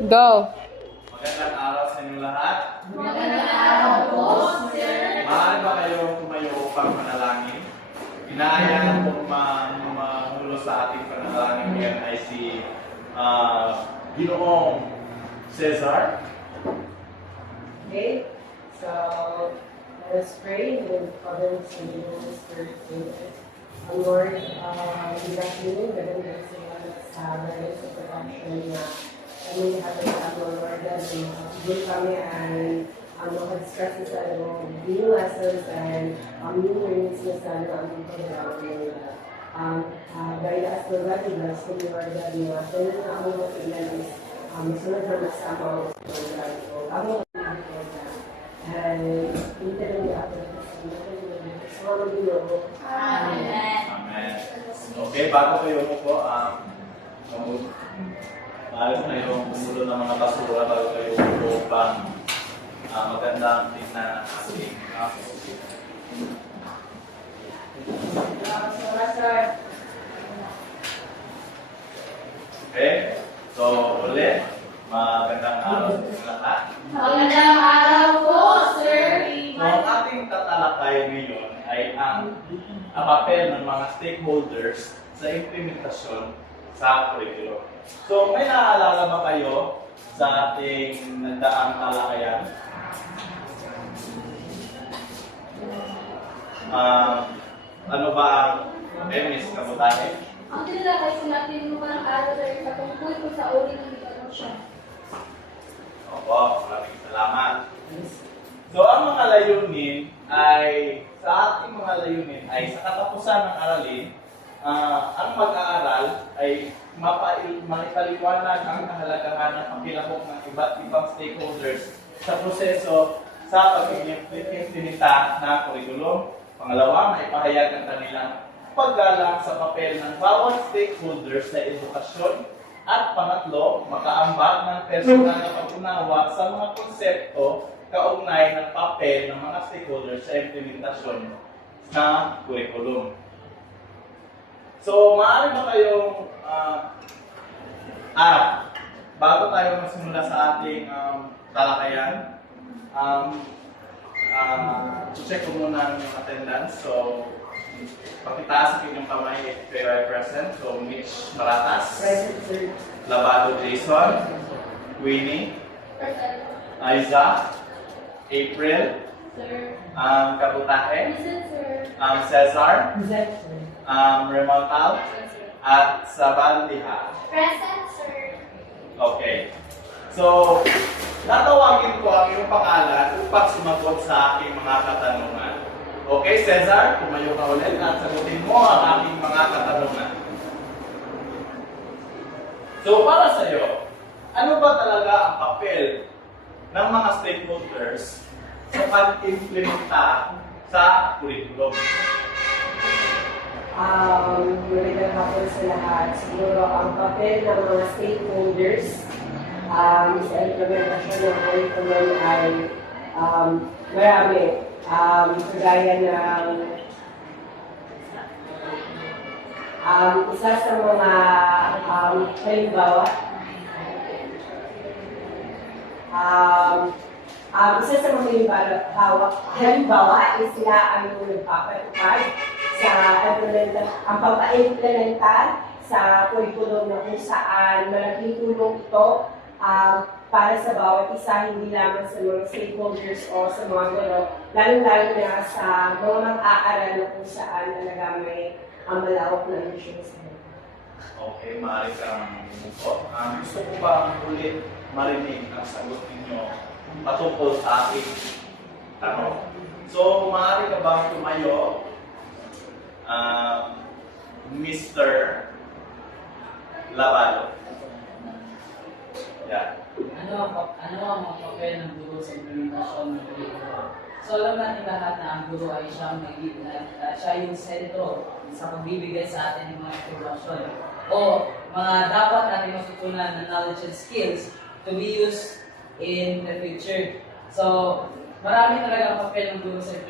Go! Magandang araw sa inyo lahat. Magandang araw po, sir. Maaari ba kayo tumayo upang manalangin? Inaayahan po mamulo sa ating panalangin ngayon ay si Ginoong Cesar. Okay, so let us pray with Father, Son, and Holy Spirit. Lord, good afternoon, magandang sa mga sa production na kami lahat ng tama, Lord, at siguro kami ay makadiscuss sa new lessons and new learnings na sa aming pagdawin. Dahil as the God bless ko, Lord, at mga tanong na among mga ilan is sunod na masama ang program ko. Among and interview ako sa mga Ginoo. Amen. Amen. Okay, bago kayo po, maaari po kayong bumulo ng mga basura bago kayo po upang magandang tingnan ang ating Okay, so ulit, magandang araw sa inyo lahat. Magandang araw po, sir. So ang ating tatalakay ngayon ay ang papel ng mga stakeholders sa implementasyon sa curriculum. So may naaalala ba kayo sa ating nagdaang talakayan? Ano ba ang Miss Kabutahe? Ang tinalakay sa natin mo parang araw sa patungkol ko sa uri ng edukasyon. Opo, maraming salamat. So ang mga layunin ay, sa ating mga layunin ay sa katapusan ng aralin, ang mag-aaral ay maipaliwanag ang kahalagahan ng pagkilahok ng iba't ibang stakeholders sa proseso sa pag-implementa ng curriculum. Pangalawa, maipahayag ang kanilang paggalang sa papel ng bawat stakeholders sa edukasyon. At pangatlo, makaambag ng personal na pag-unawa sa mga konsepto kaugnay ng papel ng mga stakeholders sa implementasyon ng curriculum. So, maaari ba kayong bago tayo magsimula sa ating talakayan, check ko muna yung attendance. So, pakitaas sa inyong kamay if kayo ay present. So, Mitch Maratas, Present, sir. Labado Jason, Winnie, Aiza, April, Sir. Kabutahe, Present, sir. Cesar, Present, sir. Remontal, at Sabandiha. Present, sir. Okay. So, tatawagin ko ang iyong pangalan upang sumagot sa aking mga katanungan. Okay, Cesar, tumayo ka ulit at sagutin mo ang aking mga katanungan. So, para sa iyo, ano ba talaga ang papel ng mga stakeholders sa pag-implementa sa curriculum? Magandang hapon sa lahat. Siguro ang papel ng mga stakeholders sa implementasyon ng curriculum ay marami. Kagaya ng isa sa mga halimbawa, isa sa mga halimbawa is sila ang nagpapatupad sa ang pagpa-implementa sa curriculum na kung saan malaking tulong ito para sa bawat isa, hindi lamang sa mga stakeholders o sa mga guro, lalo-lalo na sa mga mag-aaral na kung saan talaga may malawak na issue sa Okay, maaari kang bumuko. Gusto ko ba ulit marinig ang sagot ninyo patungkol sa aking tanong? So, maaari ka bang tumayo, Mr. Labado? Yeah. Ano ang mga papel ng guro sa implementasyon ng curriculum? So alam natin lahat na ang guro ay siya yung sentro sa pagbibigay sa atin ng mga impormasyon o mga dapat natin matutunan na knowledge and skills to be used in the future. So marami talaga ang papel ng guro sa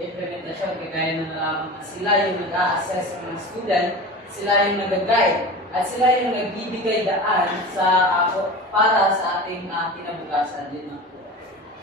implementasyon, kagaya na nalaman na sila yung nag-a-assess ng mga student, sila yung nag-guide, at sila yung nagbibigay daan sa para sa ating kinabukasan din ng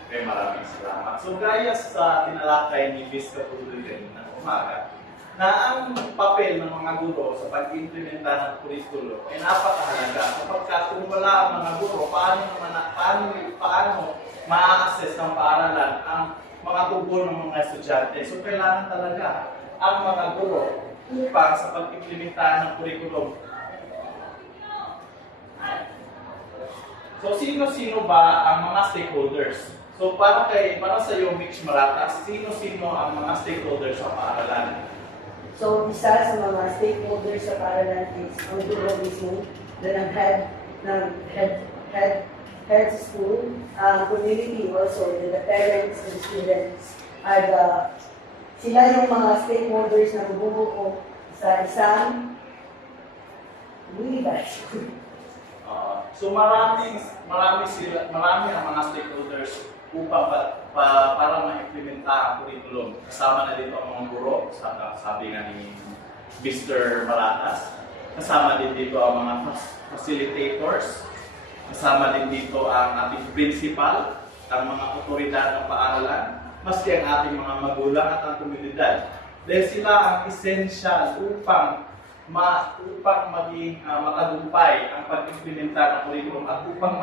Okay, maraming salamat. So gaya sa tinalakay ni Miss Kapulugan ng umaga, na ang papel ng mga guro sa pag-implementa ng kurikulo ay napakahalaga. Sapagkat kung wala ang mga guro, paano ma-assess ng paaralan ang mga tugon ng mga estudyante? So kailangan talaga ang mga guro upang sa pag-implementa ng kurikulum. So sino-sino ba ang mga stakeholders? So para sa iyo, Mitch Maratas, sino-sino ang mga stakeholders sa paaralan? So, isa sa mga stakeholders sa paaralan is ang guro mismo na head sa school, community also, the parents and students are sila yung mga stakeholders na bumubuo sa isang univers. So marami ang mga stakeholders upang para ma-implementa ang curriculum. Kasama na dito ang mga guro, sabi nga ni Mr. Maratas. Kasama din dito ang mga facilitators. Kasama din dito ang ating principal, ang mga otoridad ng paaralan, maski ang ating mga magulang at ang komunidad. Dahil sila ang essential upang maging matagumpay ang pag-implementa ng curriculum at upang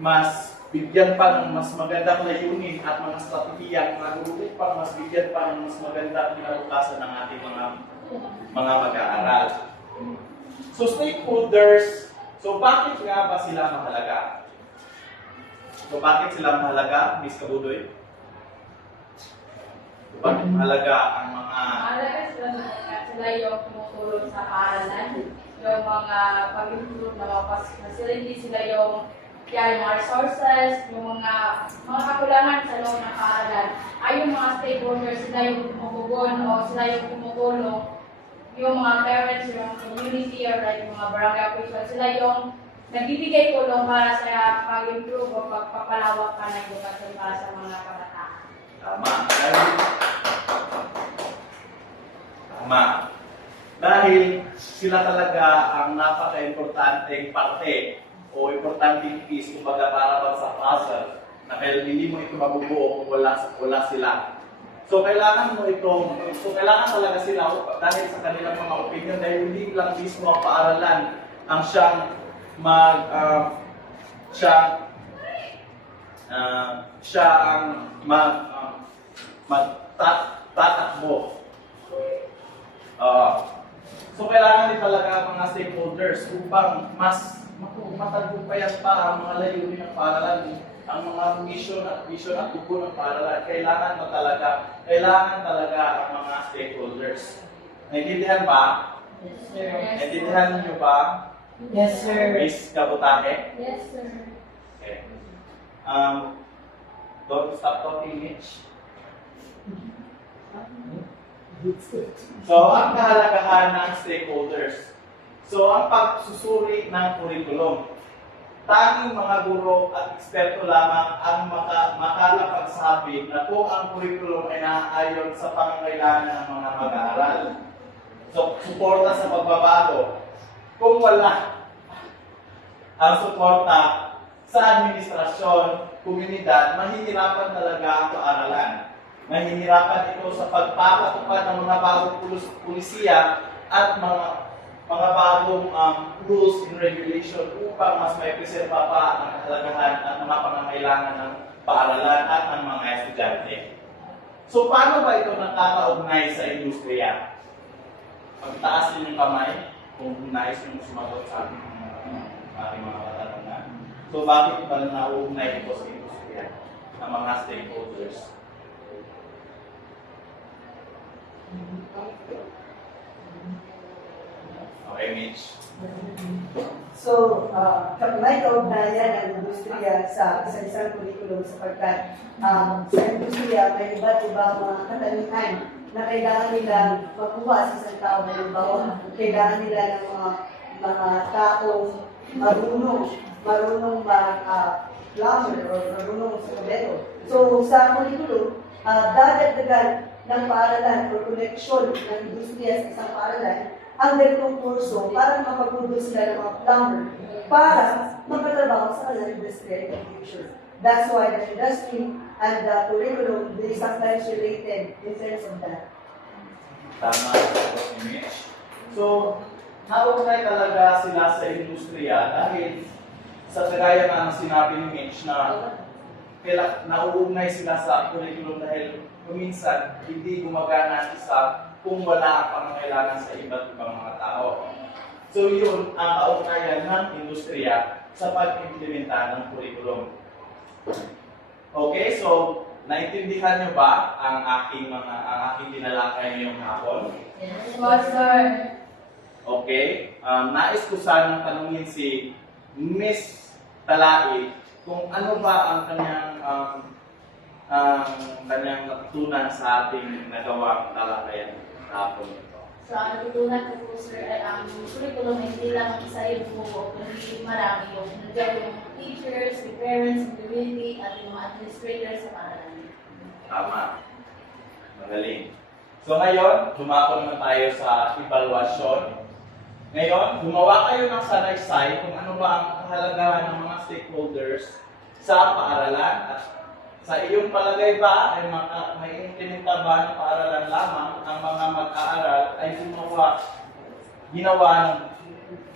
mas bigyan pa ng mas magandang layunin at mga strategiya ng mga guro upang mas bigyan pa ng mas magandang kinabukasan ng ating mga mag-aaral. So stakeholders, so bakit nga ba sila mahalaga? So bakit sila mahalaga, Ms. Kabudoy? So bakit mahalaga ang mga... Mahalaga sila yung tumutulong sa paaralan, yung mga pag-improve na mga facility, sila yung mga resources, yung mga kakulangan sa loob ng paaralan, ay yung mga stakeholders, sila yung tumutugon o sila yung tumutulong, yung mga parents, yung community, or yung mga barangay officials, sila yung nagbibigay tulong para sa pag-improve o pagpapalawak pa ng edukasyon para sa mga kabataan. Tama. Dahil sila talaga ang napaka-importanteng parte o importanteng piece, kumbaga para sa puzzle, na kaya hindi mo ito mabubuo kung wala sila. So kailangan talaga sila dahil sa kanilang mga opinion, dahil hindi lang mismo ang paaralan ang siyang magtatakbo. So kailangan din talaga ang mga stakeholders upang mas matagumpayan pa ang mga layunin ng paaralan, ang mga mission at tugon ng paaralan. Kailangan talaga ang mga stakeholders. Naintindihan ba? Yes, sir. Naintindihan niyo ba? Yes, sir. Miss Kabutahe? Yes, sir. Okay. Don't stop talking, Mitch. So, ang kahalagahan ng stakeholders. So, ang pagsusuri ng kurikulum. Tanging mga guro at eksperto lamang ang makakapagsabi na kung ang kurikulum ay naaayon sa pangangailangan ng mga mag-aaral. So, suporta sa pagbabago. Kung wala ang suporta sa administrasyon, komunidad, mahihirapan talaga ang paaralan. Mahihirapan ito sa pagpapatupad ng mga bagong pulisiya at mga bagong rules and regulation upang mas may preserba pa ang kahalagahan at mga pangangailangan ng paaralan at ng mga estudyante. So, paano ba ito nakakaugnay sa industriya? Pagtaas din yung kamay kung nais yung sumagot sa ating mga katanungan. So, bakit ba nauugnay ito sa industriya ng mga stakeholders? Okay, Mitch. So, may kaugnayan ang industriya sa isa-isang kurikulum sapagkat sa industriya may iba't ibang mga katanungan na kailangan nilang makuha sa isang tao. Halimbawa, kailangan nila ng mga taong marunong mag-plumber o marunong sa modelo. So, sa kurikulum, dadagdagan ng paaralan o koneksyon ng industriya sa isang paaralan ang ganitong kurso para makapagpudol sila ng mga plumber para magkatrabaho sa kanilang industry in the future. That's why the industry and the curriculum, they sometimes related in terms of that. Tama sa image. So, naugnay talaga sila sa industriya dahil sa kagaya nga ng sinabi ni Mitch na nauugnay sila sa curriculum dahil kuminsan hindi gumagana ang isa kung wala ang pangangailangan sa iba't ibang mga tao. So yun ang kaugnayan ng industriya sa pag-implementa ng curriculum. Okay, so naintindihan niyo ba ang aking tinalakay ngayong hapon? Yes po, sir. Okay, nais ko sanang tanungin si Miss Talai kung ano ba ang kanyang natutunan sa ating nagawang talakayan hapon ito. So, ang natutunan ko po, sir, ay ang curriculum ay hindi lang isa yung buo, kundi marami yung nandiyan yung teachers, yung parents, yung community, at yung mga administrators sa paaralan. Tama. Magaling. So ngayon, dumako naman tayo sa evaluation. Ngayon, gumawa kayo ng sanaysay kung ano ba ang kahalagahan ng mga stakeholders sa paaralan at sa iyong palagay ba ay may implementa ba ng paaralan lamang ang mga mag-aaral ay ginawa ng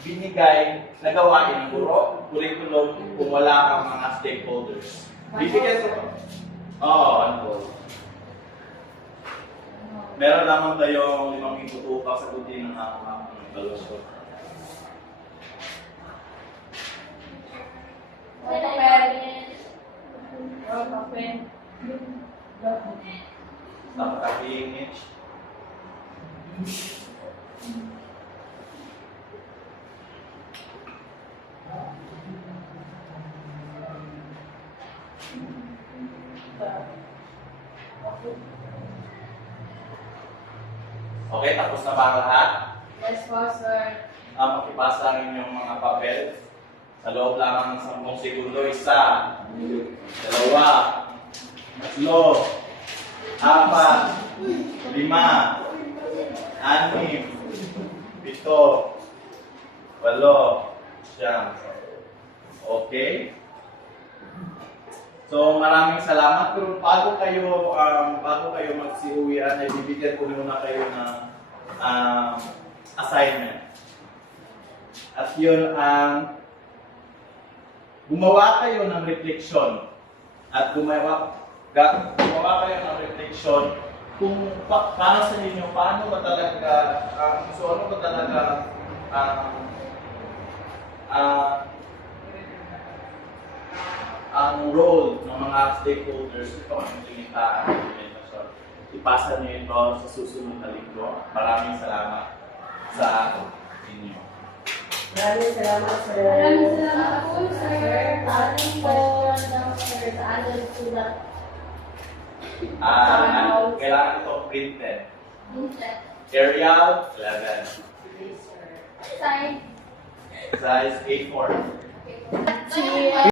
binigay na gawain ng guro, curriculum kung wala ang mga stakeholders. Bibigyan ko. Ano? Meron naman tayong 5 minuto para sagutin ng aking evaluation. Stop copying it. Okay, tapos na ba ang lahat? Yes po, sir. Makipasa ang inyong mga papel. Sa loob lamang ng 10 segundo, 1, 2, 3, 4, 5, 6, 7, 8, 9. Okay? So maraming salamat. Pero bago kayo magsiuwian, ay bibigyan ko muna kayo ng assignment. At yun ang gumawa kayo ng reflection. At gumawa kayo ng reflection kung para sa inyo, paano ba talaga ang role ng mga stakeholders ito ang implementasyon. Ipasa niyo ito sa susunod na linggo. Maraming salamat sa inyo. Maraming salamat, sir. Maraming salamat po, sir. Ating question, sir, sa adult student. Kailangan ito printed. Minsan. Arial 11. Sign. Size A4. Okay.